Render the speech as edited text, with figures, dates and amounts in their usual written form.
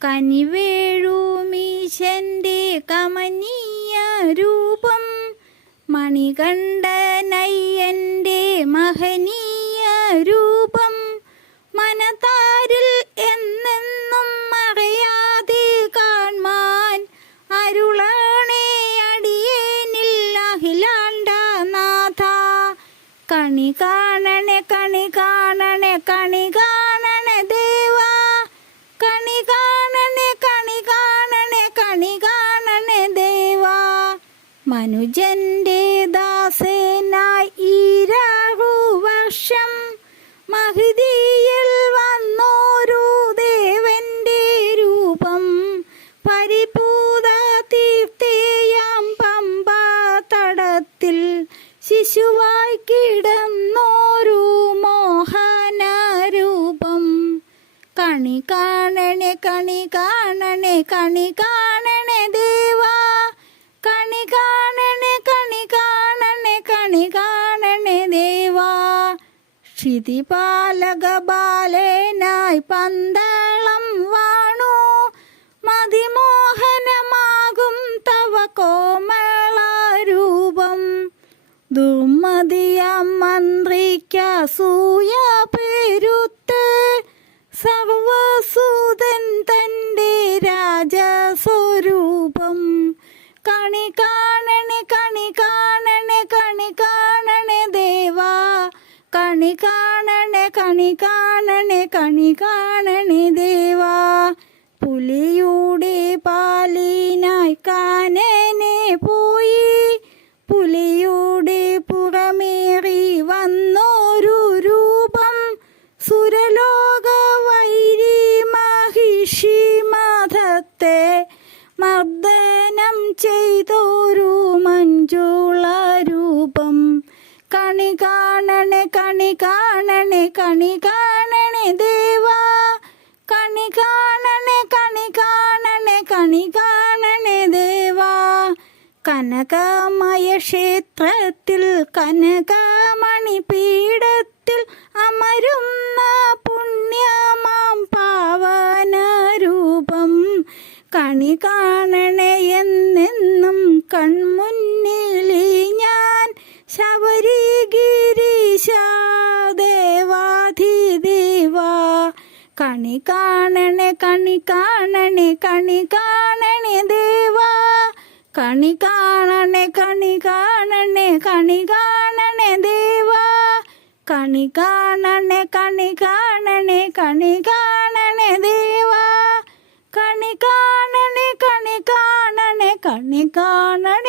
കനിവേഴുമീശന്റെ കമനീയ രൂപം, മണികണ്ഠനയ്യന്റെ മഹനീയ രൂപം, മനതാരിൽ എന്നെന്നും മറയാതെ കാൺമാൻ അരുളണേ അടിയേനിൽ അഖിലാണ്ടനാഥ. കണി കാണണേ കണി കാണണേ കണി കാണണേ ദേവാ, കണി കാണണേ കണി കാണണേ കണി കാണണേ ദേവാ. മനുജന്റെ ദാസനായി ഈരാറു വർഷം മഹദിയിൽ വന്നോരു ദേവന്റെ രൂപം, പരിപൂത തീർത്ഥേയാം പമ്പാ തടത്തിൽ ശിശുവായി കിടന്നോരു മോഹന രൂപം. കണി കാണണേ കണി കാണണേ കണി കാണണേ ദേവാ, കണി കാണണേ കണി കാണണേ കണി കാണണേ ദേവാ. ക്ഷിതിപാലക ബാലനായി പന്തളം വാണു, മതിമോഹനമാകും തവ കോമള രൂപം. ദുർമതിയാം മന്ത്രിക്കസൂയ പെരുത്ത്, സർവസൂതൻ തൻ്റെ രാജസ്വരൂപം. കണി കാണണേ കണി കാണണേ കണി കാണണേ ദേവാ, കണി കാണണേ കണി കാണണേ കണി കാണണേ ദേവാ. പുലിയുടെ പാലിനായി കാനനെ പോയി, പുലിയുടെ പുറമേറി വന്നോരു രൂപം, സുരലോക വൈരി മഹിഷി മതത്തെ മർദ്ദനം ചെയ്തോരു മഞ്ജുള രൂപം. കണി കാണണേ കണി കാണണേ കണി കാണണേ ദേവാ, കണി കാണണേ കണി കാണണേ കണി കാണണേ ദേവാ. കനകമയ ക്ഷേത്രത്തിൽ കനകമണി പീഠത്തിൽ അമരുന്ന പുണ്യമാം പാവന രൂപം. കണി കാണണേ എന്നെന്നും കൺമുന്നിലി ഞാൻ, ശബരിഗിരീശ ദേവാധിദേവാ. കണി കാണണേ കണി കാണണേ കണി കാണണേ ദേവാ, കണി കാണണേ കണി കാണണേ കണി കാണണേ ദേവാ. കണി കാണണേ കണി കാണണേ കണി കാണണേ ദേവാ, കണി കാണണേ കണി കാണണേ കണി കാണണേ